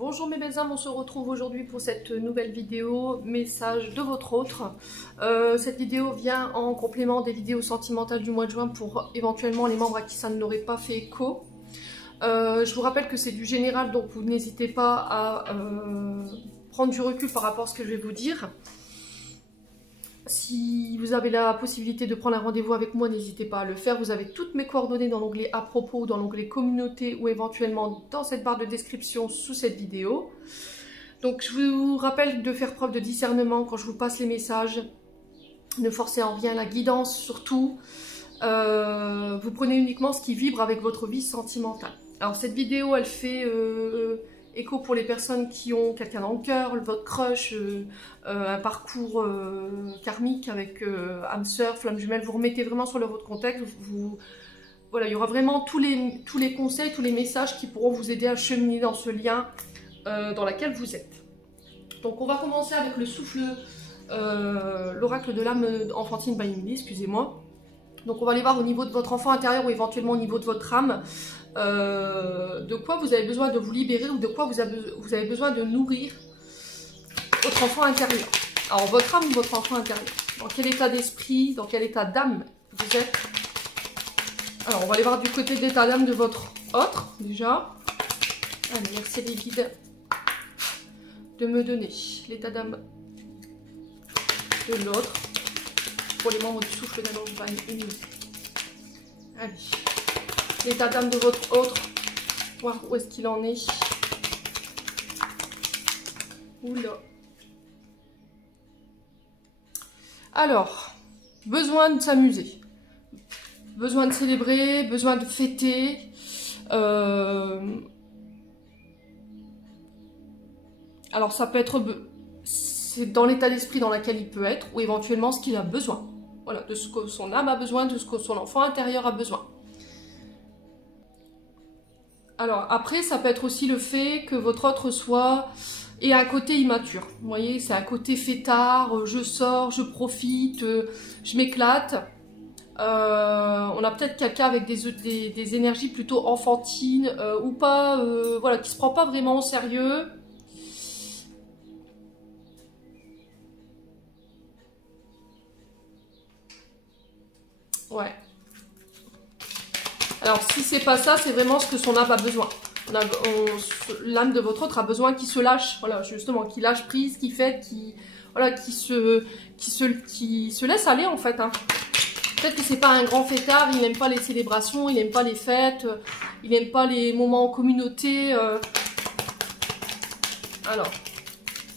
Bonjour mes belles âmes, on se retrouve aujourd'hui pour cette nouvelle vidéo message de votre autre. Cette vidéo vient en complément des vidéos sentimentales du mois de juin pour éventuellement les membres à qui ça n'aurait pas fait écho. Je vous rappelle que c'est du général, donc vous n'hésitez pas à prendre du recul par rapport à ce que je vais vous dire. Si vous avez la possibilité de prendre un rendez-vous avec moi, n'hésitez pas à le faire. Vous avez toutes mes coordonnées dans l'onglet à propos, dans l'onglet communauté ou éventuellement dans cette barre de description sous cette vidéo. Donc je vous rappelle de faire preuve de discernement quand je vous passe les messages. Ne forcez en rien la guidance surtout. Vous prenez uniquement ce qui vibre avec votre vie sentimentale. Alors cette vidéo elle fait écho pour les personnes qui ont quelqu'un dans le cœur, votre crush, un parcours karmique avec âme sœur, flamme jumelle. Vous remettez vraiment sur votre contexte. Voilà, il y aura vraiment tous les conseils, tous les messages qui pourront vous aider à cheminer dans ce lien dans lequel vous êtes. Donc on va commencer avec le souffle, l'oracle de l'âme enfantine by Emily, excusez-moi. Donc on va aller voir au niveau de votre enfant intérieur ou éventuellement au niveau de votre âme, de quoi vous avez besoin de vous libérer ou de quoi vous avez besoin de nourrir votre enfant intérieur. Alors votre âme ou votre enfant intérieur, dans quel état d'esprit, dans quel état d'âme vous êtes. Alors on va aller voir du côté de l'état d'âme de votre autre déjà. Allez, merci les guides de me donner l'état d'âme de l'autre. Pour les membres du souffle d'Ange by Emily. Allez. L'état d'âme de votre autre. Voir où est-ce qu'il en est. Oula. Alors. Besoin de s'amuser. Besoin de célébrer. Besoin de fêter. Alors ça peut être... C'est dans l'état d'esprit dans lequel il peut être, ou éventuellement ce qu'il a besoin. Voilà, de ce que son âme a besoin, de ce que son enfant intérieur a besoin. Alors, après, ça peut être aussi le fait que votre autre ait un côté immature. Vous voyez, c'est un côté fêtard, je sors, je profite, je m'éclate. On a peut-être quelqu'un avec des énergies plutôt enfantines, ou pas, voilà, qui se prend pas vraiment au sérieux. Ouais. Alors si c'est pas ça, c'est vraiment ce que son âme a besoin. L'âme de votre autre a besoin qu'il se lâche, voilà, justement, qu'il lâche prise, qu'il fête, voilà, qu'il se laisse aller en fait. Hein. Peut-être que c'est pas un grand fêtard, il n'aime pas les célébrations, il n'aime pas les fêtes, il n'aime pas les moments en communauté. Alors,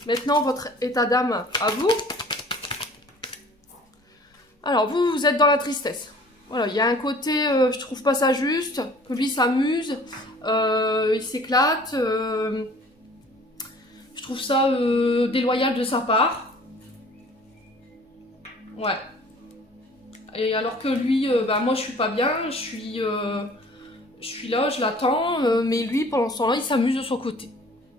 maintenant votre état d'âme à vous. Alors, vous êtes dans la tristesse. Voilà, il y a un côté, je trouve pas ça juste, que lui s'amuse, il s'éclate. Je trouve ça déloyal de sa part. Ouais. Et alors que lui, bah, moi je suis pas bien, je suis là, je l'attends, mais lui, pendant ce temps-là, il s'amuse de son côté.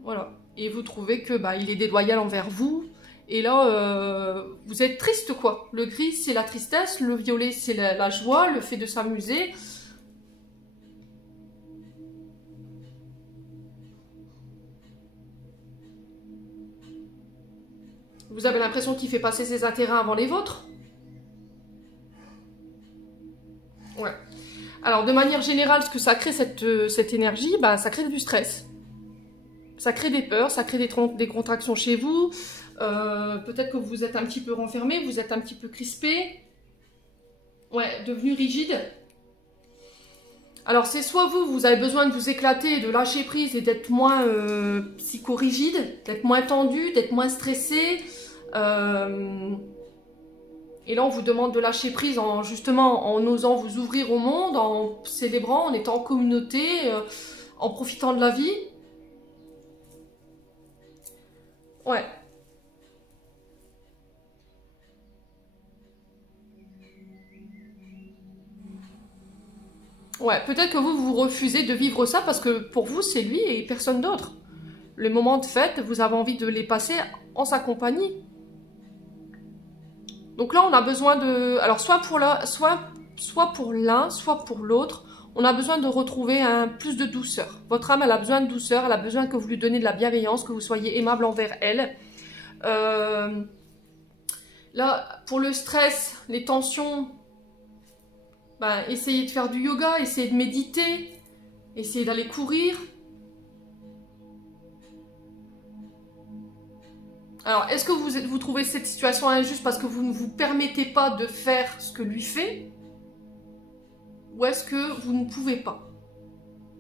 Voilà. Et vous trouvez que bah, il est déloyal envers vous. Et là, vous êtes triste quoi. Le gris c'est la tristesse, le violet c'est la joie, le fait de s'amuser. Vous avez l'impression qu'il fait passer ses intérêts avant les vôtres. Ouais. Alors de manière générale, ce que ça crée cette énergie, bah, ça crée du stress. Ça crée des peurs, ça crée des contractions chez vous. Peut-être que vous êtes un petit peu renfermé, vous êtes un petit peu crispé. Ouais, devenu rigide. Alors c'est soit vous avez besoin de vous éclater, de lâcher prise et d'être moins psychorigide, d'être moins tendu, d'être moins stressé. Et là on vous demande de lâcher prise justement en osant vous ouvrir au monde, en célébrant, en étant en communauté, en profitant de la vie. Ouais. Ouais, peut-être que vous refusez de vivre ça parce que pour vous, c'est lui et personne d'autre. Les moments de fête, vous avez envie de les passer en sa compagnie. Donc là, on a besoin de... Alors, soit pour l'un, soit pour l'autre, on a besoin de retrouver plus de douceur. Votre âme, elle a besoin de douceur, elle a besoin que vous lui donniez de la bienveillance, que vous soyez aimable envers elle. Là, pour le stress, les tensions, ben, essayez de faire du yoga, essayez de méditer, essayez d'aller courir. Alors, est-ce que vous trouvez cette situation injuste parce que vous ne vous permettez pas de faire ce que lui fait? Ou est-ce que vous ne pouvez pas?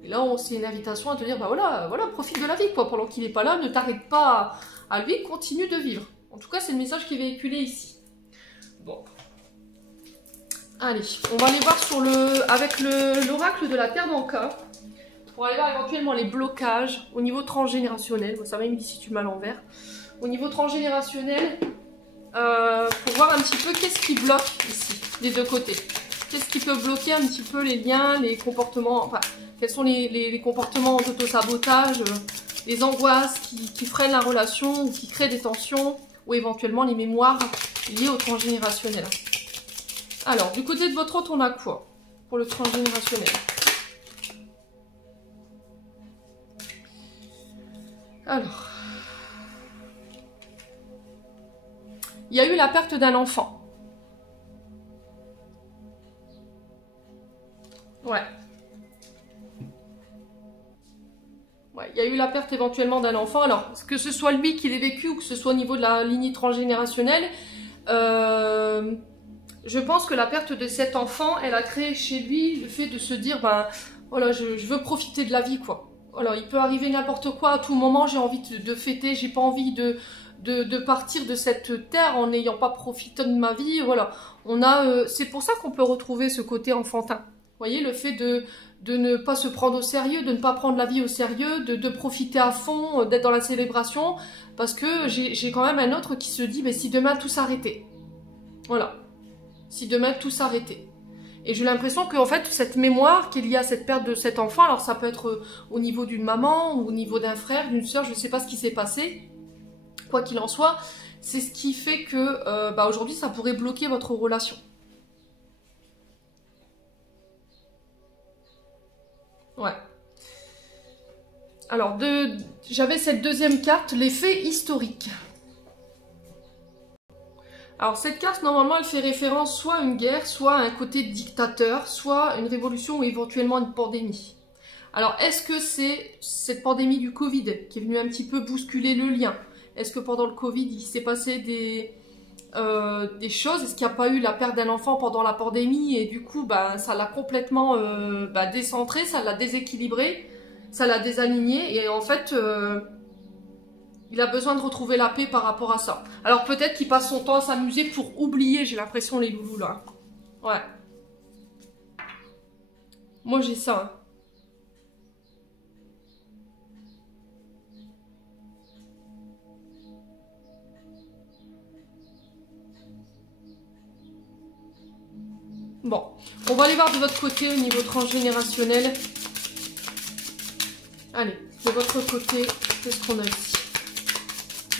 Et là, c'est une invitation à te dire, bah voilà, profite de la vie, quoi. Pendant qu'il n'est pas là, ne t'arrête pas à lui, continue de vivre. En tout cas, c'est le message qui est véhiculé ici. Bon. Allez, on va aller voir avec l'oracle de la Terre d'Anka, pour aller voir éventuellement les blocages au niveau transgénérationnel. Ça va, il me dit si tu mets à l'envers. Au niveau transgénérationnel, pour voir un petit peu qu'est-ce qui bloque ici, des deux côtés. Qu'est-ce qui peut bloquer un petit peu les liens, les comportements, enfin, quels sont les comportements d'auto-sabotage, les angoisses qui freinent la relation ou qui créent des tensions, ou éventuellement les mémoires liées au transgénérationnel. Alors, du côté de votre hôte, on a quoi pour le transgénérationnel? Alors, il y a eu la perte d'un enfant. Ouais. Ouais, il y a eu la perte éventuellement d'un enfant. Alors, que ce soit lui qui l'ait vécu ou que ce soit au niveau de la lignée transgénérationnelle, je pense que la perte de cet enfant, elle a créé chez lui le fait de se dire, ben, voilà, je veux profiter de la vie, quoi. Voilà, il peut arriver n'importe quoi à tout moment, j'ai envie de fêter, j'ai pas envie de partir de cette terre en n'ayant pas profité de ma vie, voilà. C'est pour ça qu'on peut retrouver ce côté enfantin. Vous voyez, le fait de ne pas se prendre au sérieux, de ne pas prendre la vie au sérieux, de profiter à fond, d'être dans la célébration, parce que j'ai quand même un autre qui se dit, mais si demain tout s'arrêtait. Voilà. Si demain tout s'arrêtait. Et j'ai l'impression qu'en fait, cette mémoire qu'il y a cette perte de cet enfant, alors ça peut être au niveau d'une maman, ou au niveau d'un frère, d'une soeur, je ne sais pas ce qui s'est passé, quoi qu'il en soit, c'est ce qui fait que aujourd'hui, ça pourrait bloquer votre relation. Ouais. Alors, j'avais cette deuxième carte, l'effet historique. Alors, cette carte, normalement, elle fait référence soit à une guerre, soit à un côté dictateur, soit une révolution ou éventuellement une pandémie. Alors, est-ce que c'est cette pandémie du Covid qui est venue un petit peu bousculer le lien? Est-ce que pendant le Covid, il s'est passé des choses? Est-ce qu'il n'y a pas eu la perte d'un enfant pendant la pandémie et du coup, ça l'a complètement décentré, ça l'a déséquilibré, ça l'a désaligné et en fait, il a besoin de retrouver la paix par rapport à ça. Alors peut-être qu'il passe son temps à s'amuser pour oublier, j'ai l'impression, les loulous là. Ouais. Moi j'ai ça. Hein. Bon, on va aller voir de votre côté au niveau transgénérationnel. Allez, de votre côté, qu'est-ce qu'on a ici?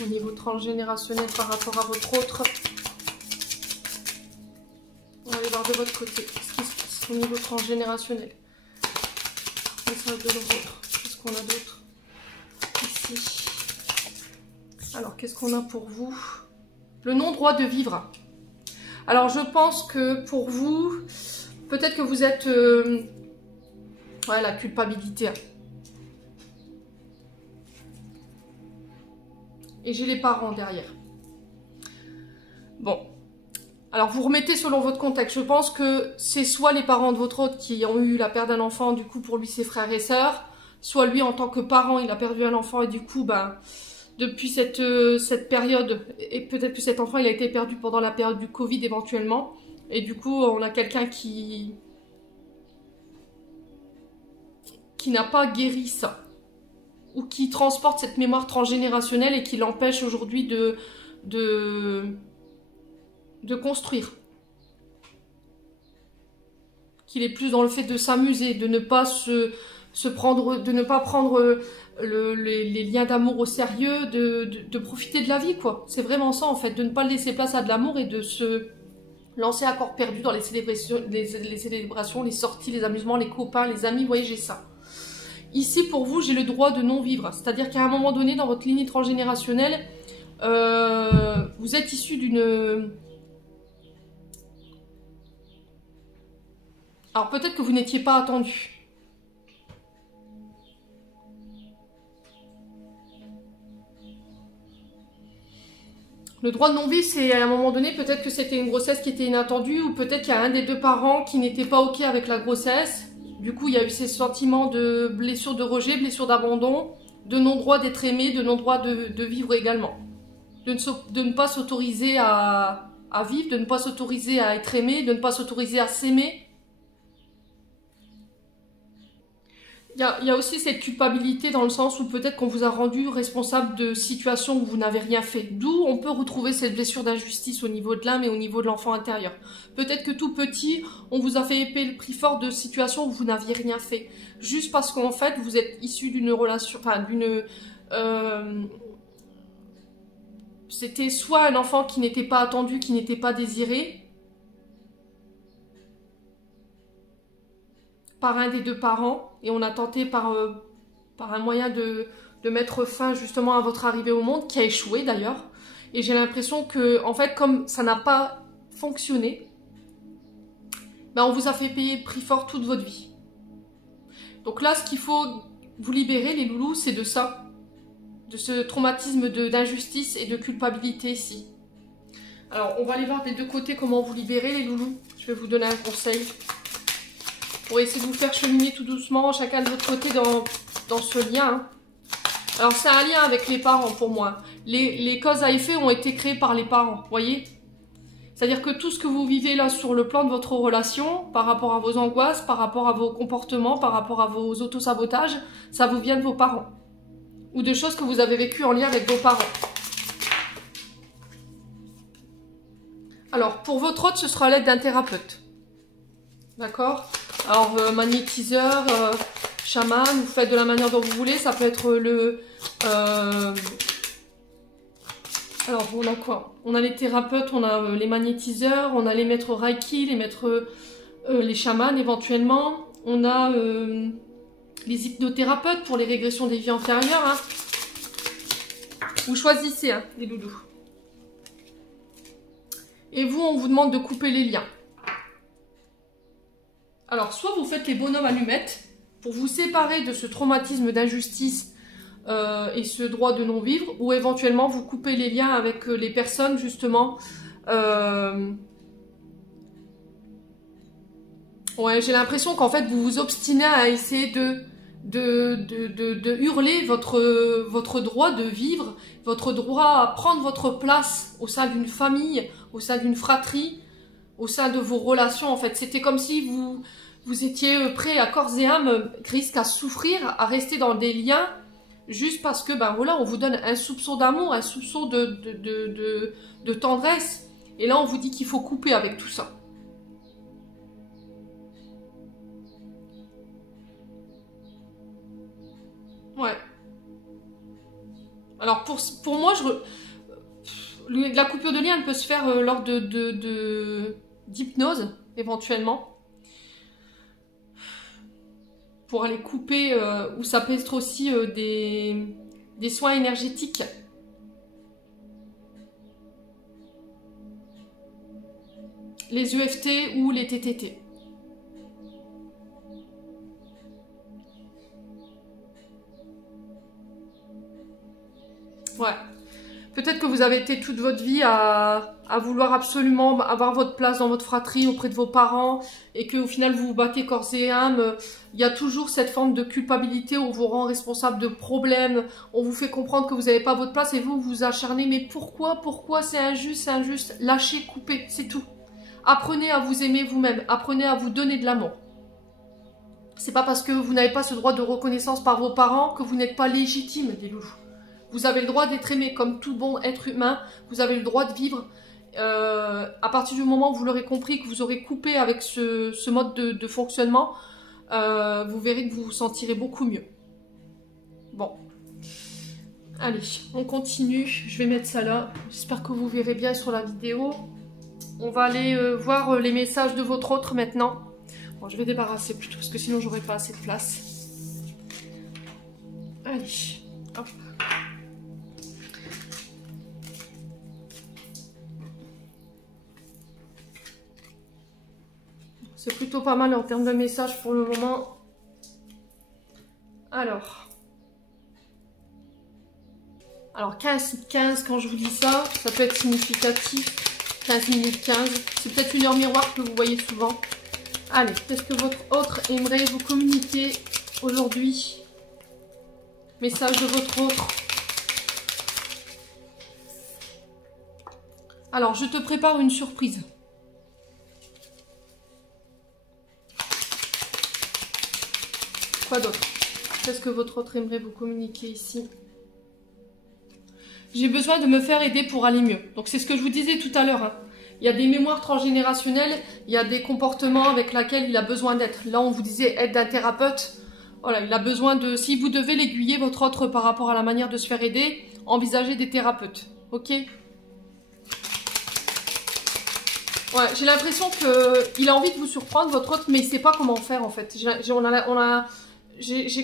Au niveau transgénérationnel par rapport à votre autre. On va aller voir de votre côté. Qu'est-ce qui se passe au niveau transgénérationnel? Message de l'autre. Qu'est-ce qu'on a d'autre ici? Alors, qu'est-ce qu'on a pour vous? Le non-droit de vivre. Alors, je pense que pour vous, peut-être que vous êtes... ouais, la culpabilité. Et j'ai les parents derrière. Bon. Alors, vous remettez selon votre contexte. Je pense que c'est soit les parents de votre hôte qui ont eu la perte d'un enfant, du coup, pour lui, ses frères et sœurs, soit lui, en tant que parent, il a perdu un enfant et du coup, depuis cette période, et peut-être que cet enfant, il a été perdu pendant la période du Covid éventuellement, et du coup, on a quelqu'un qui n'a pas guéri ça. Ou qui transporte cette mémoire transgénérationnelle et qui l'empêche aujourd'hui de construire. Qu'il est plus dans le fait de s'amuser, de ne pas de ne pas prendre les liens d'amour au sérieux, de profiter de la vie, quoi. C'est vraiment ça, en fait, de ne pas laisser place à de l'amour et de se Lancé à corps perdu dans les célébrations, les sorties, les amusements, les copains, les amis, vous voyez, j'ai ça. Ici, pour vous, j'ai le droit de non-vivre. C'est-à-dire qu'à un moment donné, dans votre lignée transgénérationnelle, vous êtes issu d'une... Alors peut-être que vous n'étiez pas attendu. Le droit de non-vivre, c'est à un moment donné, peut-être que c'était une grossesse qui était inattendue, ou peut-être qu'il y a un des deux parents qui n'était pas OK avec la grossesse. Du coup, il y a eu ces sentiments de blessure de rejet, blessure d'abandon, de non-droit d'être aimé, de non-droit de vivre également. De ne pas s'autoriser à vivre, de ne pas s'autoriser à être aimé, de ne pas s'autoriser à s'aimer. Il y a aussi cette culpabilité dans le sens où peut-être qu'on vous a rendu responsable de situations où vous n'avez rien fait. D'où on peut retrouver cette blessure d'injustice au niveau de l'âme et au niveau de l'enfant intérieur. Peut-être que tout petit, on vous a fait payer le prix fort de situations où vous n'aviez rien fait. Juste parce qu'en fait, vous êtes issu d'une relation, enfin d'une... c'était soit un enfant qui n'était pas attendu, qui n'était pas désiré, par un des deux parents, et on a tenté par un moyen de mettre fin justement à votre arrivée au monde, qui a échoué d'ailleurs. Et j'ai l'impression que, en fait, comme ça n'a pas fonctionné, ben on vous a fait payer prix fort toute votre vie. Donc là, ce qu'il faut vous libérer, les loulous, c'est de ça, de ce traumatisme d'injustice et de culpabilité ici. Alors, on va aller voir des deux côtés comment vous libérer, les loulous. Je vais vous donner un conseil pour essayer de vous faire cheminer tout doucement, chacun de votre côté dans ce lien. Alors, c'est un lien avec les parents pour moi. Les causes à effet ont été créées par les parents, voyez? C'est-à-dire que tout ce que vous vivez là sur le plan de votre relation, par rapport à vos angoisses, par rapport à vos comportements, par rapport à vos autosabotages, ça vous vient de vos parents. Ou de choses que vous avez vécues en lien avec vos parents. Alors, pour votre hôte, ce sera à l'aide d'un thérapeute. D'accord? Alors, magnétiseur, chaman, vous faites de la manière dont vous voulez. Ça peut être le... Alors, on a quoi? On a les thérapeutes, on a les magnétiseurs, on a les maîtres Reiki, les maîtres... les chamans, éventuellement. On a les hypnothérapeutes pour les régressions des vies antérieures. Hein. Vous choisissez, hein, les doudous. Et vous, on vous demande de couper les liens. Alors, soit vous faites les bonhommes allumettes pour vous séparer de ce traumatisme d'injustice et ce droit de non-vivre, ou éventuellement vous coupez les liens avec les personnes, justement. Ouais, j'ai l'impression qu'en fait, vous vous obstinez à essayer de hurler votre droit de vivre, votre droit à prendre votre place au sein d'une famille, au sein d'une fratrie, au sein de vos relations. En fait, c'était comme si vous étiez prêt à corps et âme, risque à souffrir, à rester dans des liens, juste parce que, ben voilà, on vous donne un soupçon d'amour, un soupçon de tendresse, et là on vous dit qu'il faut couper avec tout ça. Ouais. Alors pour moi, la coupure de lien, elle peut se faire lors d'hypnose, éventuellement. Pour aller couper, ou ça peut être aussi des soins énergétiques. Les EFT ou les TTT. Ouais. Peut-être que vous avez été toute votre vie à vouloir absolument avoir votre place dans votre fratrie auprès de vos parents et qu'au final vous vous battez corps et âme. Il y a toujours cette forme de culpabilité où on vous rend responsable de problèmes, on vous fait comprendre que vous n'avez pas votre place et vous vous acharnez. Mais pourquoi c'est injuste, c'est injuste. Lâchez, coupez, c'est tout. Apprenez à vous aimer vous-même, apprenez à vous donner de l'amour. C'est pas parce que vous n'avez pas ce droit de reconnaissance par vos parents que vous n'êtes pas légitime, des loulous. Vous avez le droit d'être aimé comme tout bon être humain. Vous avez le droit de vivre. À partir du moment où vous l'aurez compris, que vous aurez coupé avec ce mode de fonctionnement, vous verrez que vous vous sentirez beaucoup mieux. Bon. Allez, on continue. Je vais mettre ça là. J'espère que vous verrez bien sur la vidéo. On va aller voir les messages de votre autre maintenant. Bon, je vais débarrasser plutôt parce que sinon j'aurai pas assez de place. Allez, hop. C'est plutôt pas mal en termes de messages pour le moment. Alors 15, quand je vous dis ça, ça peut être significatif. 15 minutes 15, c'est peut-être une heure miroir que vous voyez souvent. Allez, qu'est-ce que votre autre aimerait vous communiquer aujourd'hui? Message de votre autre. Alors, je te prépare une surprise. Quoi d'autre? Qu'est-ce que votre autre aimerait vous communiquer ici? J'ai besoin de me faire aider pour aller mieux. Donc c'est ce que je vous disais tout à l'heure. Hein. Il y a des mémoires transgénérationnelles, il y a des comportements avec lesquels il a besoin d'être. Là, on vous disait aide d'un thérapeute. Voilà, il a besoin de... Si vous devez l'aiguiller, votre autre, par rapport à la manière de se faire aider, envisagez des thérapeutes. Ok? Ouais, j'ai l'impression qu'il a envie de vous surprendre, votre autre, mais il ne sait pas comment faire en fait. J'ai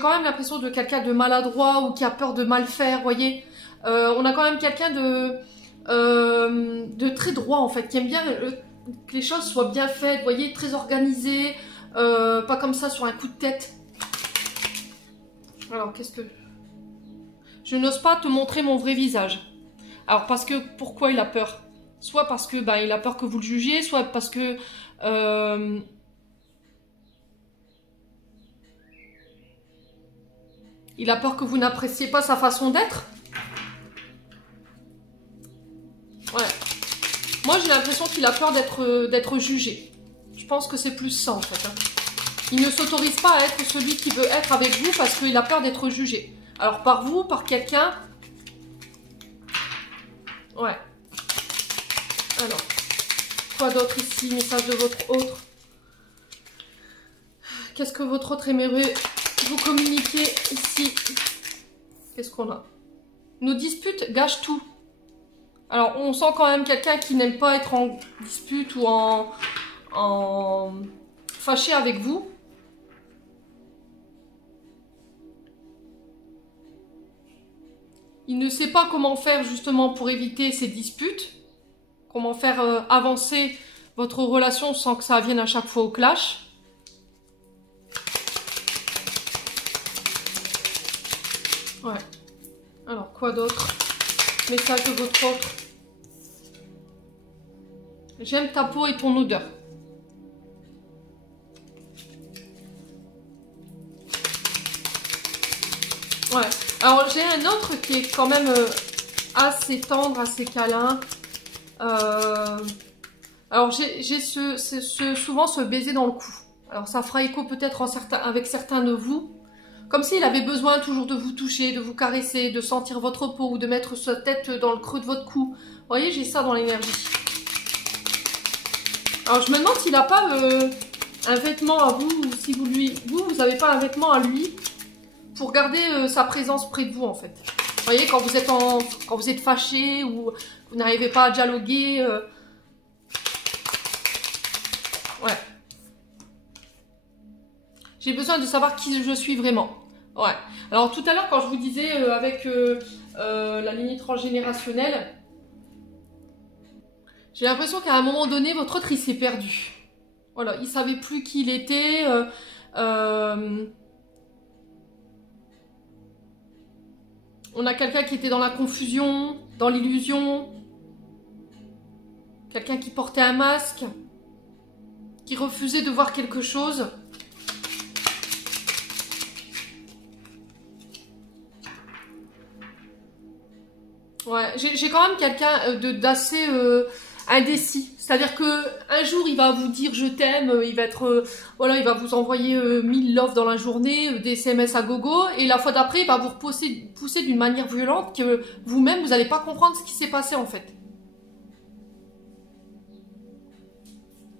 quand même l'impression de quelqu'un de maladroit ou qui a peur de mal faire, vous voyez. On a quand même quelqu'un de très droit en fait, qui aime bien que les choses soient bien faites, vous voyez, très organisées, pas comme ça sur un coup de tête. Alors, qu'est-ce que... Je n'ose pas te montrer mon vrai visage. Alors, parce que, pourquoi il a peur? Soit parce que, ben, il a peur que vous le jugiez, soit parce que... il a peur que vous n'appréciez pas sa façon d'être. Ouais. Moi, j'ai l'impression qu'il a peur d'être jugé. Je pense que c'est plus ça, en fait. Hein. Il ne s'autorise pas à être celui qui veut être avec vous parce qu'il a peur d'être jugé. Alors, par vous, par quelqu'un... Ouais. Alors, quoi d'autre ici? Message de votre autre. Qu'est-ce que votre autre aimerait vous communiquer ici? Qu'est-ce qu'on a? Nos disputes gâchent tout. Alors, on sent quand même quelqu'un qui n'aime pas être en dispute ou en fâché avec vous. Il ne sait pas comment faire justement pour éviter ces disputes. Comment faire avancer votre relation sans que ça vienne à chaque fois au clash. Ouais. Alors, quoi d'autre? Message de votre autre. J'aime ta peau et ton odeur. Ouais. Alors, j'ai un autre qui est quand même assez tendre, assez câlin. Alors, j'ai souvent ce baiser dans le cou. Alors, ça fera écho peut-être avec certains de vous. Comme s'il avait besoin toujours de vous toucher, de vous caresser, de sentir votre peau ou de mettre sa tête dans le creux de votre cou. Vous voyez, j'ai ça dans l'énergie. Alors, je me demande s'il n'a pas un vêtement à vous, ou si vous n'avez pas un vêtement à lui pour garder sa présence près de vous, en fait. Vous voyez, quand vous êtes fâché ou vous n'arrivez pas à dialoguer. Ouais. J'ai besoin de savoir qui je suis vraiment. Ouais. Alors tout à l'heure, quand je vous disais avec la lignée transgénérationnelle, j'ai l'impression qu'à un moment donné, votre autre, il s'est perdu. Voilà, il savait plus qui il était. On a quelqu'un qui était dans la confusion, dans l'illusion. Quelqu'un qui portait un masque, qui refusait de voir quelque chose. Ouais, j'ai quand même quelqu'un d'assez indécis. C'est-à-dire que un jour, il va vous dire je t'aime, il va être voilà, il va vous envoyer 1000 love dans la journée, des SMS à gogo, et la fois d'après, il va vous pousser d'une manière violente que vous-même, vous n'allez pas comprendre ce qui s'est passé en fait.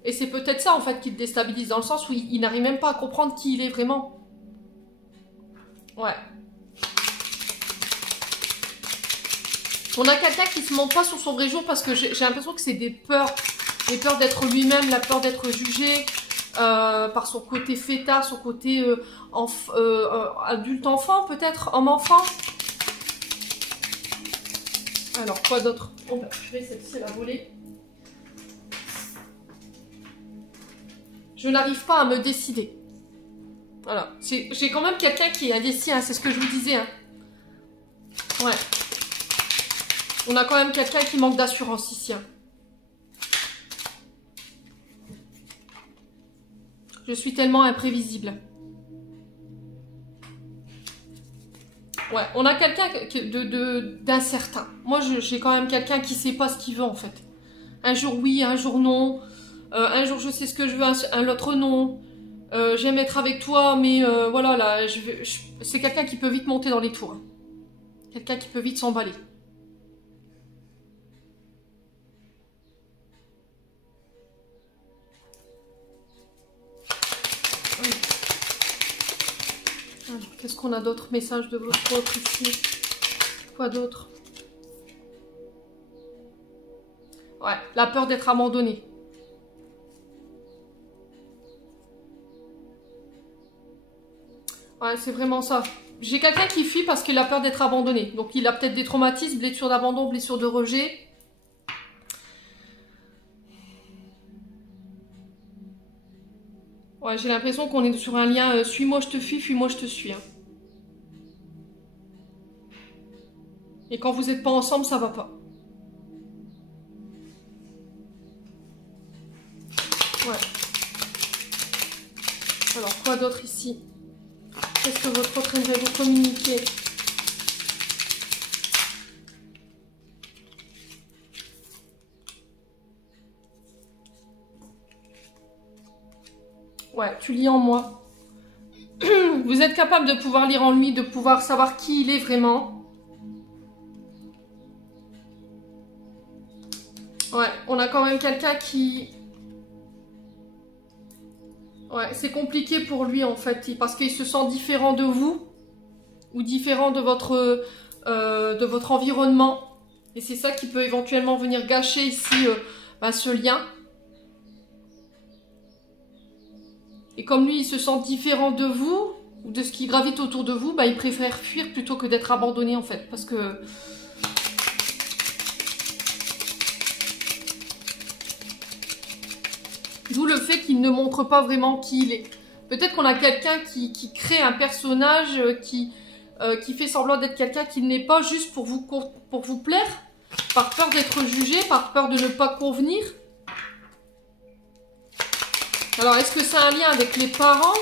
Et c'est peut-être ça en fait qui le déstabilise, dans le sens où il n'arrive même pas à comprendre qui il est vraiment. Ouais. On a quelqu'un qui se montre pas sur son vrai jour parce que j'ai l'impression que c'est des peurs. les peurs d'être lui-même, la peur d'être jugé par son côté fêtard, son côté adulte-enfant peut-être, homme-enfant. Alors, quoi d'autre? Oh, bah, celle-ci, elle a volé. Je n'arrive pas à me décider. Voilà. J'ai quand même quelqu'un qui est indécis, hein, c'est ce que je vous disais. Hein. Ouais. On a quand même quelqu'un qui manque d'assurance ici. Hein. Je suis tellement imprévisible. Ouais, on a quelqu'un d'incertain. Moi, j'ai quand même quelqu'un qui sait pas ce qu'il veut en fait. Un jour oui, un jour non. Un jour je sais ce que je veux, un autre non. J'aime être avec toi, mais voilà, là, c'est quelqu'un qui peut vite monter dans les tours. Hein. Quelqu'un qui peut vite s'emballer. Qu'est-ce qu'on a d'autres messages de votre autre ici? Quoi d'autre? Ouais, la peur d'être abandonné. Ouais, c'est vraiment ça. J'ai quelqu'un qui fuit parce qu'il a peur d'être abandonné. Donc il a peut-être des traumatismes, blessures d'abandon, blessures de rejet. Ouais, j'ai l'impression qu'on est sur un lien suis-moi, je te fuis-moi, je te suis. Hein. Et quand vous n'êtes pas ensemble, ça va pas. Ouais. Alors, quoi d'autre ici? Qu'est-ce que votre autre aimerait vous communiquer? Ouais, tu lis en moi. Vous êtes capable de pouvoir lire en lui, de pouvoir savoir qui il est vraiment. Ouais, on a quand même quelqu'un qui... Ouais, c'est compliqué pour lui en fait, parce qu'il se sent différent de vous, ou différent de votre environnement. Et c'est ça qui peut éventuellement venir gâcher ici ce lien. Et comme lui, il se sent différent de vous, ou de ce qui gravite autour de vous, il préfère fuir plutôt que d'être abandonné en fait, parce que... D'où le fait qu'il ne montre pas vraiment qui il est. Peut-être qu'on a quelqu'un qui crée un personnage, qui fait semblant d'être quelqu'un qui n'est pas juste pour vous plaire, par peur d'être jugé, par peur de ne pas convenir. Alors, est-ce que c'est un lien avec les parents?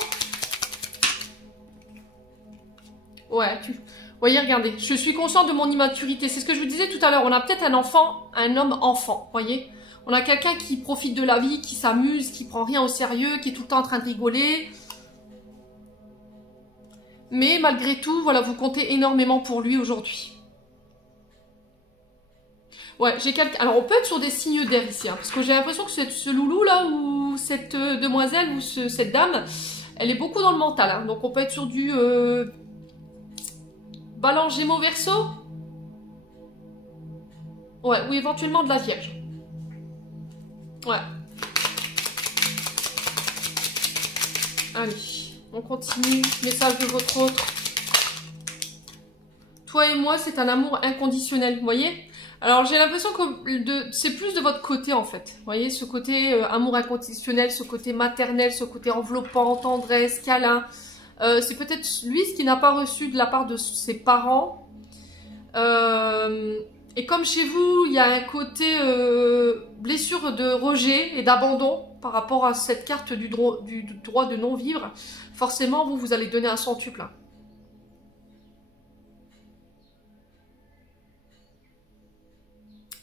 Ouais, vous voyez, regardez, je suis consciente de mon immaturité. C'est ce que je vous disais tout à l'heure. On a peut-être un enfant, un homme enfant, vous voyez. On a quelqu'un qui profite de la vie, qui s'amuse, qui prend rien au sérieux, qui est tout le temps en train de rigoler. Mais malgré tout, voilà, vous comptez énormément pour lui aujourd'hui. Ouais, j'ai quelqu'un... Alors, on peut être sur des signes d'air ici, hein, parce que j'ai l'impression que ce loulou là, ou cette demoiselle, ou cette dame, elle est beaucoup dans le mental. Hein, donc, on peut être sur du Balance, Gémeaux, Verseau. Ouais, ou éventuellement de la Vierge. Ouais. Allez, on continue. Message de votre autre. Toi et moi, c'est un amour inconditionnel, vous voyez? Alors, j'ai l'impression que c'est plus de votre côté, en fait. Vous voyez, ce côté amour inconditionnel, ce côté maternel, ce côté enveloppant, tendresse, câlin. C'est peut-être lui ce qu'il n'a pas reçu de la part de ses parents. Et comme chez vous, il y a un côté blessure de rejet et d'abandon par rapport à cette carte du droit de non-vivre, forcément, vous allez donner un centuple. Hein.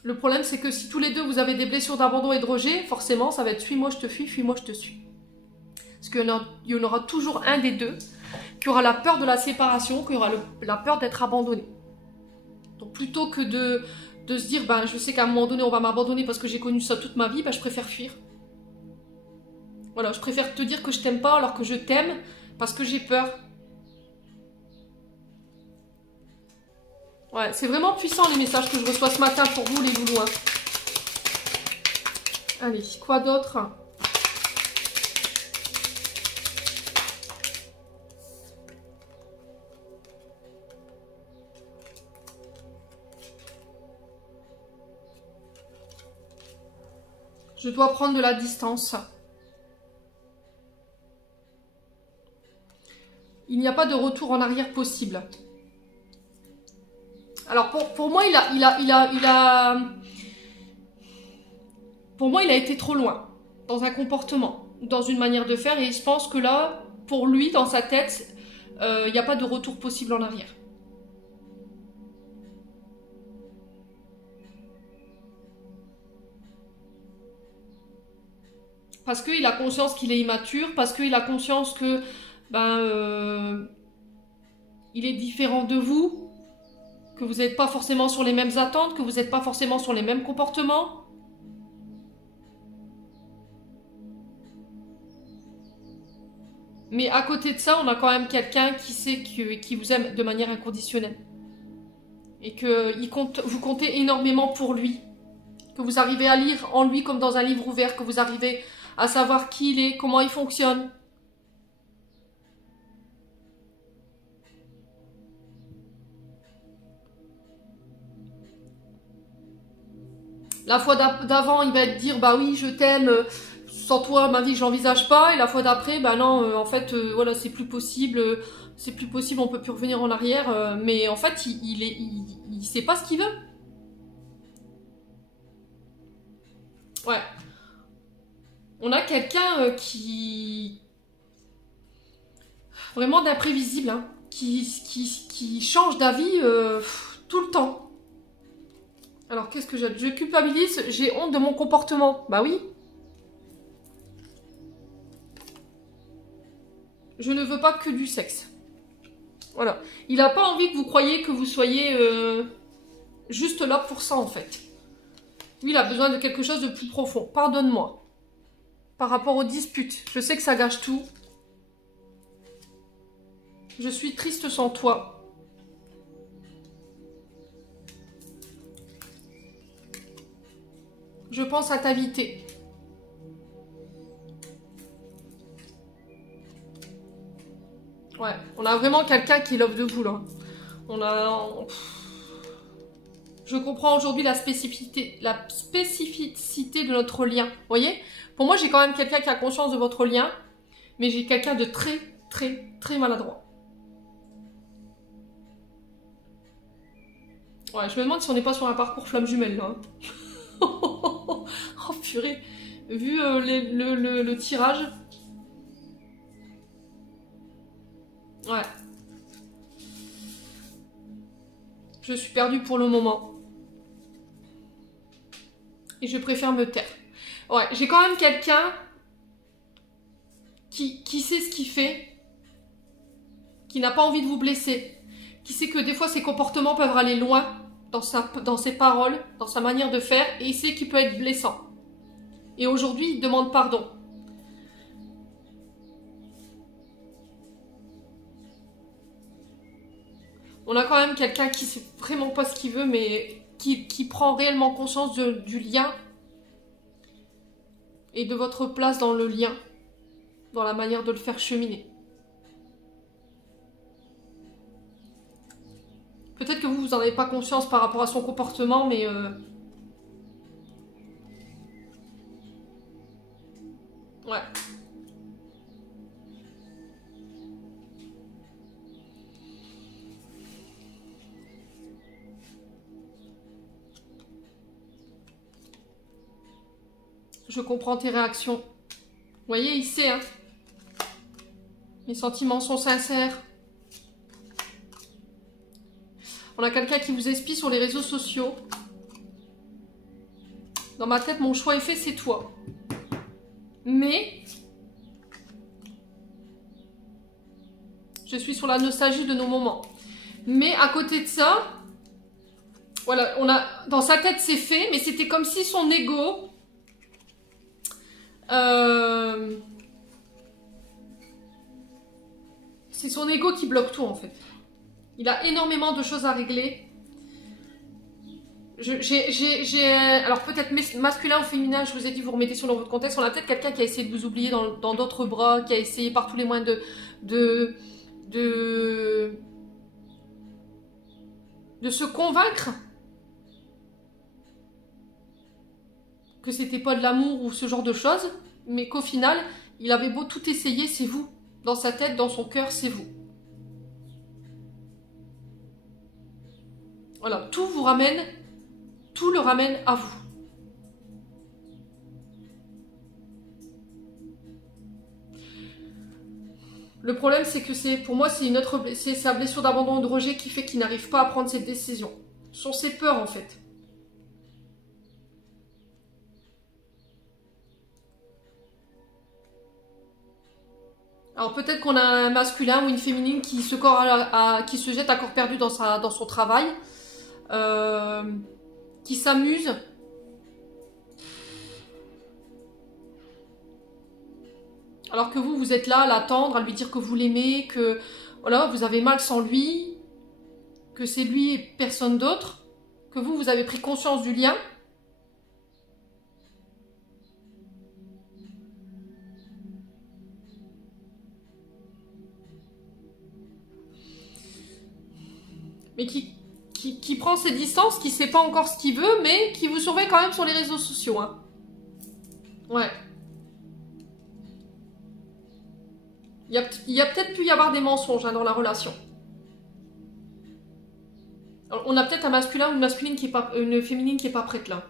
Le problème, c'est que si tous les deux, vous avez des blessures d'abandon et de rejet, forcément, ça va être suis-moi, je te fuis, fuis-moi, je te suis. Parce qu'il y en aura toujours un des deux qui aura la peur de la séparation, qui aura la peur d'être abandonné. Donc plutôt que de se dire, je sais qu'à un moment donné, on va m'abandonner parce que j'ai connu ça toute ma vie, je préfère fuir. Voilà, je préfère te dire que je t'aime pas alors que je t'aime parce que j'ai peur. Ouais, c'est vraiment puissant les messages que je reçois ce matin pour vous les loulous. Hein. Allez, quoi d'autre? Je dois prendre de la distance. Il n'y a pas de retour en arrière possible. Alors pour moi, pour moi, il a été trop loin dans un comportement, dans une manière de faire, et je pense que là, pour lui, dans sa tête, il n'y a pas de retour possible en arrière. Parce qu'il a conscience qu'il est immature, parce qu'il a conscience que il est différent de vous, que vous n'êtes pas forcément sur les mêmes attentes, que vous n'êtes pas forcément sur les mêmes comportements. Mais à côté de ça, on a quand même quelqu'un qui sait qui vous aime de manière inconditionnelle. Et que vous comptez énormément pour lui. Que vous arrivez à lire en lui comme dans un livre ouvert, que vous arrivez à savoir qui il est, comment il fonctionne. La fois d'avant, il va te dire, bah oui, je t'aime, sans toi, ma vie, je l'envisage pas. Et la fois d'après, bah non, en fait, voilà, c'est plus possible, on peut plus revenir en arrière. Mais en fait, il sait pas ce qu'il veut. Ouais. On a quelqu'un qui... Vraiment d'imprévisible, hein, qui change d'avis tout le temps. Alors, qu'est-ce que je culpabilise, j'ai honte de mon comportement. Bah oui. Je ne veux pas que du sexe. Voilà. Il n'a pas envie que vous croyiez que vous soyez juste là pour ça, en fait. Lui, il a besoin de quelque chose de plus profond. Pardonne-moi. Par rapport aux disputes. Je sais que ça gâche tout. Je suis triste sans toi. Je pense à t'inviter. Ouais, on a vraiment quelqu'un qui love de vous, là. Je comprends aujourd'hui la spécificité de notre lien. Vous voyez? Pour moi, j'ai quand même quelqu'un qui a conscience de votre lien, mais j'ai quelqu'un de très, très, très maladroit. Ouais, je me demande si on n'est pas sur un parcours flamme jumelle, là. Oh purée. Vu le tirage. Ouais. Je suis perdue pour le moment. Et je préfère me taire. Ouais, j'ai quand même quelqu'un qui sait ce qu'il fait, qui n'a pas envie de vous blesser, qui sait que des fois ses comportements peuvent aller loin dans ses paroles, dans sa manière de faire, et il sait qu'il peut être blessant. Et aujourd'hui, il demande pardon. On a quand même quelqu'un qui sait vraiment pas ce qu'il veut, mais qui prend réellement conscience du lien et de votre place dans le lien, dans la manière de le faire cheminer. Peut-être que vous n'en avez pas conscience par rapport à son comportement, mais... Ouais. Je comprends tes réactions. Vous voyez, il sait, hein. Mes sentiments sont sincères. On a quelqu'un qui vous espie sur les réseaux sociaux. Dans ma tête, mon choix est fait, c'est toi. Mais... je suis sur la nostalgie de nos moments. Mais à côté de ça... voilà, dans sa tête, c'est fait, mais c'était comme si son ego... c'est son ego qui bloque tout, en fait. Il a énormément de choses à régler. Alors peut-être masculin ou féminin, je vous ai dit, vous remettez sur dans votre contexte. On a peut-être quelqu'un qui a essayé de vous oublier dans d'autres bras, qui a essayé par tous les moyens de se convaincre que c'était pas de l'amour ou ce genre de choses, mais qu'au final, il avait beau tout essayer, c'est vous. Dans sa tête, dans son cœur, c'est vous. Voilà, tout vous ramène, tout le ramène à vous. Le problème, c'est que pour moi, c'est sa blessure d'abandon et de rejet qui fait qu'il n'arrive pas à prendre cette décision. Ce sont ses peurs, en fait. Alors peut-être qu'on a un masculin ou une féminine qui se jette à corps perdu dans son travail, qui s'amuse. Alors que vous êtes là à l'attendre, à lui dire que vous l'aimez, que voilà, vous avez mal sans lui, que c'est lui et personne d'autre, que vous avez pris conscience du lien. Mais qui prend ses distances, qui sait pas encore ce qu'il veut, mais qui vous surveille quand même sur les réseaux sociaux. Hein. Ouais. Il y a peut-être pu y avoir des mensonges hein, dans la relation. Alors, on a peut-être un masculin ou une féminine qui est pas prête là.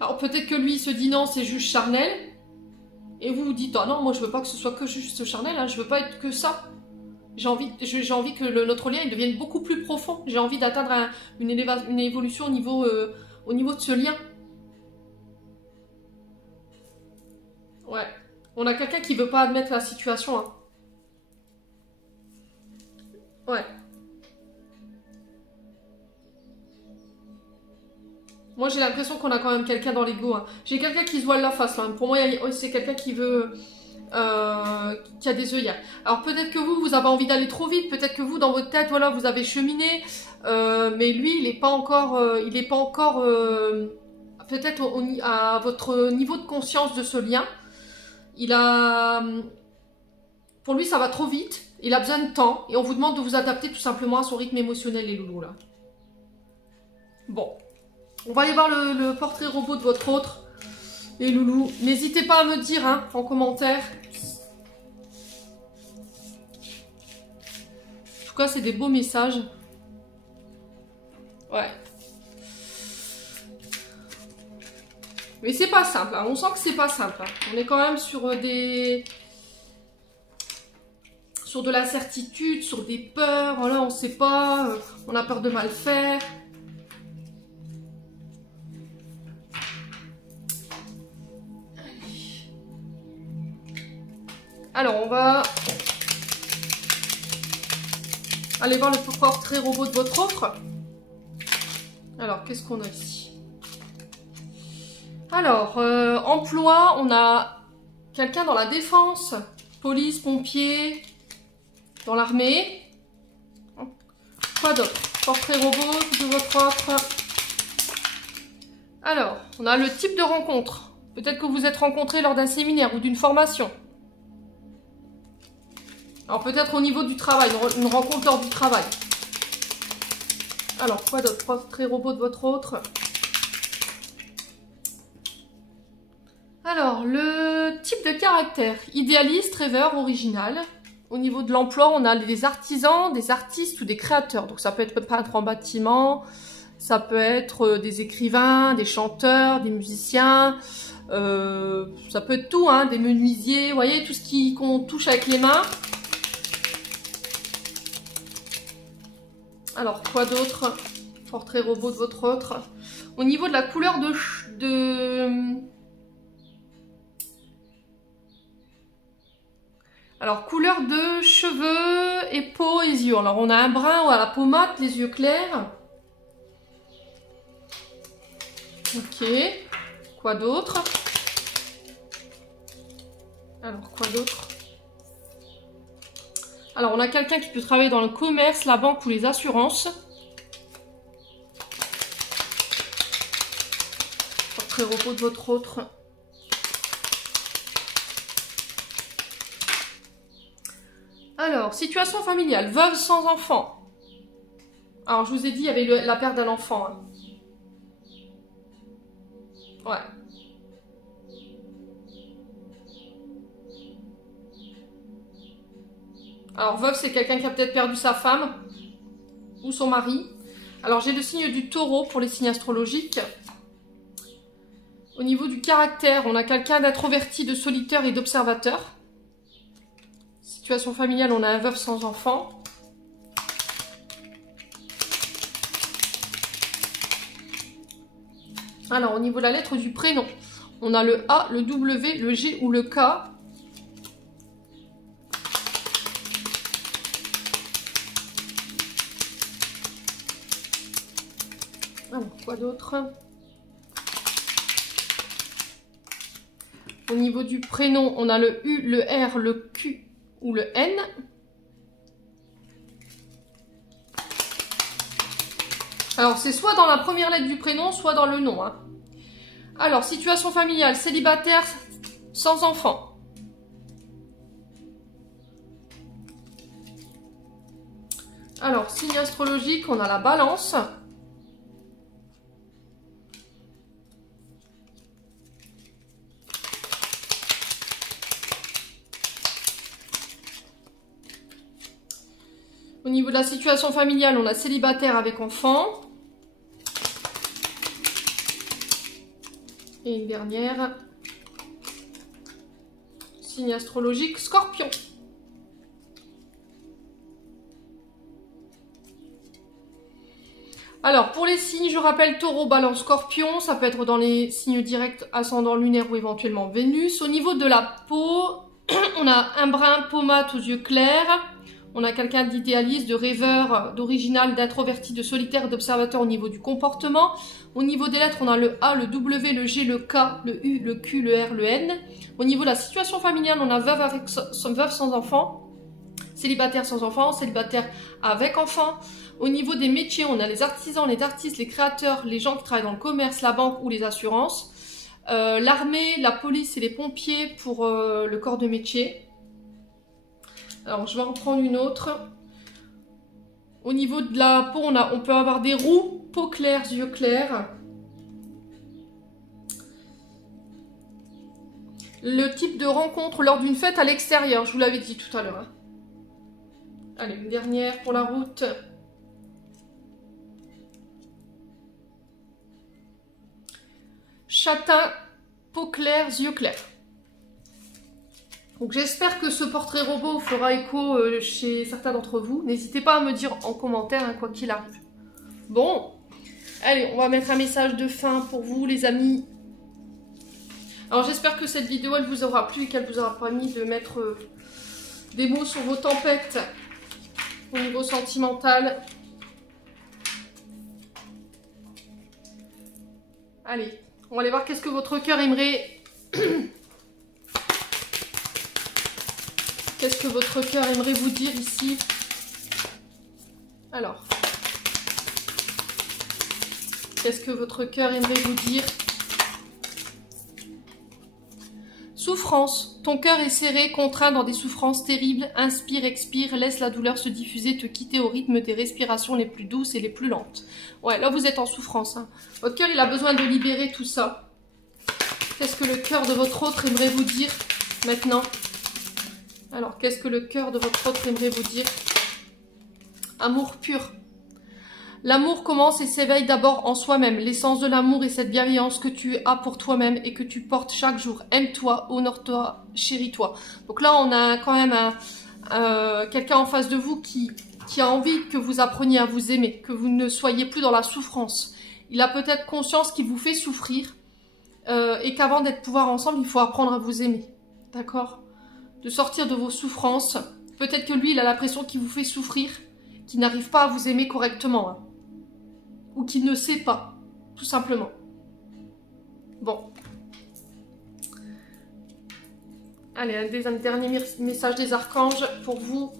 Alors peut-être que lui il se dit non, c'est juste charnel. Et vous vous dites, ah non, moi je veux pas que ce soit que juste charnel, hein, je veux pas être que ça. J'ai envie que notre lien il devienne beaucoup plus profond. J'ai envie d'atteindre une évolution au niveau de ce lien. Ouais. On a quelqu'un qui veut pas admettre la situation. Hein. Ouais. Moi j'ai l'impression qu'on a quand même quelqu'un dans l'ego. Hein. J'ai quelqu'un qui se voile la face là. Pour moi c'est quelqu'un qui veut... qui a des œillères. Alors peut-être que vous avez envie d'aller trop vite, peut-être que vous dans votre tête, voilà, vous avez cheminé, mais lui, il n'est pas encore, peut-être à votre niveau de conscience de ce lien. Pour lui, ça va trop vite. Il a besoin de temps et on vous demande de vous adapter tout simplement à son rythme émotionnel, les loulous là. Bon, on va aller voir le portrait robot de votre autre. Les loulous, n'hésitez pas à me dire hein, en commentaire. En tout cas, c'est des beaux messages. Ouais. Mais c'est pas simple. Hein. On sent que c'est pas simple. Hein. On est quand même sur de l'incertitude, sur des peurs. Voilà, on sait pas. On a peur de mal faire. Alors, on va aller voir le portrait robot de votre offre. Alors, qu'est-ce qu'on a ici? Alors, emploi, on a quelqu'un dans la défense, police, pompier, dans l'armée. Quoi d'autre? Portrait robot de votre offre. Alors, on a le type de rencontre. Peut-être que vous êtes rencontrés lors d'un séminaire ou d'une formation. Alors peut-être au niveau du travail, une rencontre lors du travail. Alors quoi d'autre? Portrait robot de votre autre. Alors le type de caractère, idéaliste, rêveur, original. Au niveau de l'emploi, on a des artisans, des artistes ou des créateurs. Donc ça peut être peintre en bâtiment, ça peut être des écrivains, des chanteurs, des musiciens. Ça peut être tout, hein, des menuisiers, vous voyez, tout ce qu'on touche avec les mains. Alors, quoi d'autre? Portrait robot de votre autre. Au niveau de la couleur Alors, couleur de cheveux et peau et yeux. Alors, on a un brun à la pommade, les yeux clairs. Ok. Quoi d'autre? Alors, quoi d'autre? Alors, on a quelqu'un qui peut travailler dans le commerce, la banque ou les assurances. Portrait repos de votre autre. Alors, situation familiale, veuve sans enfant. Alors, je vous ai dit, il y avait la perte d'un enfant. Hein. Ouais. Alors, veuve, c'est quelqu'un qui a peut-être perdu sa femme ou son mari. Alors, j'ai le signe du taureau pour les signes astrologiques. Au niveau du caractère, on a quelqu'un d'introverti, de solitaire et d'observateur. Situation familiale, on a un veuve sans enfant. Alors, au niveau de la lettre du prénom, on a le A, le W, le G ou le K. Alors, quoi d'autre? Au niveau du prénom, on a le U, le R, le Q ou le N. Alors, c'est soit dans la première lettre du prénom, soit dans le nom. Hein. Alors, situation familiale, célibataire, sans enfant. Alors, signe astrologique, on a la balance. Au niveau de la situation familiale, on a célibataire avec enfant. Et une dernière. Signe astrologique, Scorpion. Alors, pour les signes, je rappelle Taureau, Balance, Scorpion. Ça peut être dans les signes directs, ascendant lunaire ou éventuellement Vénus. Au niveau de la peau, on a un brun pommade aux yeux clairs. On a quelqu'un d'idéaliste, de rêveur, d'original, d'introverti, de solitaire, d'observateur au niveau du comportement. Au niveau des lettres, on a le A, le W, le G, le K, le U, le Q, le R, le N. Au niveau de la situation familiale, on a veuve sans enfant, célibataire sans enfant, célibataire avec enfant. Au niveau des métiers, on a les artisans, les artistes, les créateurs, les gens qui travaillent dans le commerce, la banque ou les assurances. L'armée, la police et les pompiers pour le corps de métier. Alors, je vais en prendre une autre. Au niveau de la peau, on peut avoir des roux, peau claire, yeux clairs. Le type de rencontre lors d'une fête à l'extérieur, je vous l'avais dit tout à l'heure. Hein. Allez, une dernière pour la route. Châtain, peau claire, yeux clairs. Donc j'espère que ce portrait robot fera écho chez certains d'entre vous. N'hésitez pas à me dire en commentaire, hein, quoi qu'il arrive. Bon, allez, on va mettre un message de fin pour vous les amis. Alors j'espère que cette vidéo elle vous aura plu et qu'elle vous aura permis de mettre des mots sur vos tempêtes au niveau sentimental. Allez, on va aller voir qu'est-ce que votre cœur aimerait... Qu'est-ce que votre cœur aimerait vous dire ici? Alors, qu'est-ce que votre cœur aimerait vous dire? Souffrance. Ton cœur est serré, contraint dans des souffrances terribles. Inspire, expire, laisse la douleur se diffuser, te quitter au rythme des respirations les plus douces et les plus lentes. Ouais, là vous êtes en souffrance. Hein. Votre cœur, il a besoin de libérer tout ça. Qu'est-ce que le cœur de votre autre aimerait vous dire maintenant? Alors, qu'est-ce que le cœur de votre autre aimerait vous dire? Amour pur. L'amour commence et s'éveille d'abord en soi-même. L'essence de l'amour est cette bienveillance que tu as pour toi-même et que tu portes chaque jour. Aime-toi, honore-toi, chéris-toi. Donc là, on a quand même quelqu'un en face de vous qui a envie que vous appreniez à vous aimer, que vous ne soyez plus dans la souffrance. Il a peut-être conscience qu'il vous fait souffrir et qu'avant d'être pouvoir ensemble, il faut apprendre à vous aimer. D'accord ? De sortir de vos souffrances. Peut-être que lui, il a l'impression qu'il vous fait souffrir, qu'il n'arrive pas à vous aimer correctement. Hein. Ou qu'il ne sait pas, tout simplement. Bon. Allez, un dernier message des archanges pour vous.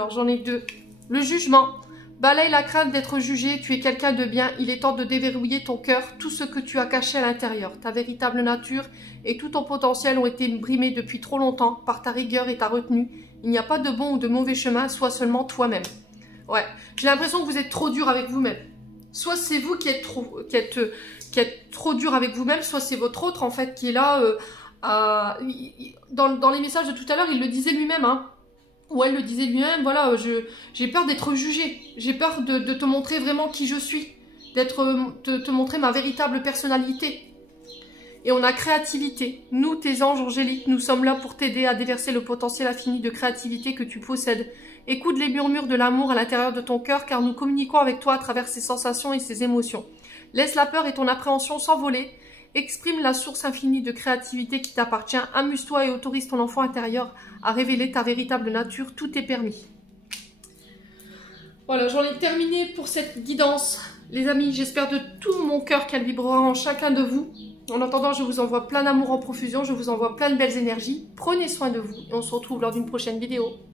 Alors, j'en ai 2. Le jugement. Balaye la crainte d'être jugé, tu es quelqu'un de bien, il est temps de déverrouiller ton cœur, tout ce que tu as caché à l'intérieur. Ta véritable nature et tout ton potentiel ont été brimés depuis trop longtemps par ta rigueur et ta retenue. Il n'y a pas de bon ou de mauvais chemin, sois seulement toi-même. Ouais, j'ai l'impression que vous êtes trop dur avec vous-même. Soit c'est vous qui êtes trop dur avec vous-même, soit c'est votre autre en fait qui est là. Dans les messages de tout à l'heure, il le disait lui-même, hein. Ou elle le disait lui-même, voilà, j'ai peur d'être jugée, j'ai peur de te montrer vraiment qui je suis, de te montrer ma véritable personnalité. Et on a créativité. Nous, tes anges angéliques, nous sommes là pour t'aider à déverser le potentiel infini de créativité que tu possèdes. Écoute les murmures de l'amour à l'intérieur de ton cœur, car nous communiquons avec toi à travers ces sensations et ces émotions. Laisse la peur et ton appréhension s'envoler. Exprime la source infinie de créativité qui t'appartient. Amuse-toi et autorise ton enfant intérieur à révéler ta véritable nature. Tout est permis. Voilà, j'en ai terminé pour cette guidance. Les amis, j'espère de tout mon cœur qu'elle vibrera en chacun de vous. En attendant, je vous envoie plein d'amour en profusion. Je vous envoie plein de belles énergies. Prenez soin de vous et on se retrouve lors d'une prochaine vidéo.